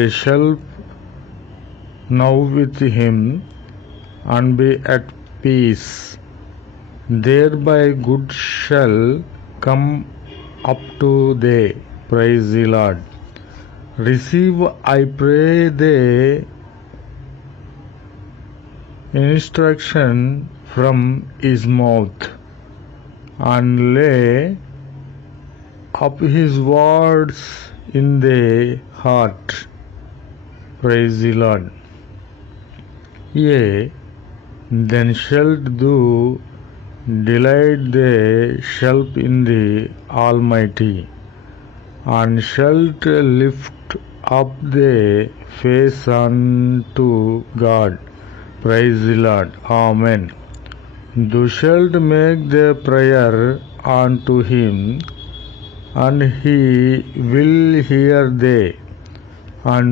They shall now with him and be at peace. Thereby good shall come up to thee. Praise the Lord. Receive, I pray thee, instruction from his mouth, and lay up his words in thy heart. Praise the Lord. Yea, then shalt thou delight thyself in the Almighty, and shalt lift up thy face unto God. Praise the Lord. Amen. Thou shalt make the prayer unto him, and he will hear thee, and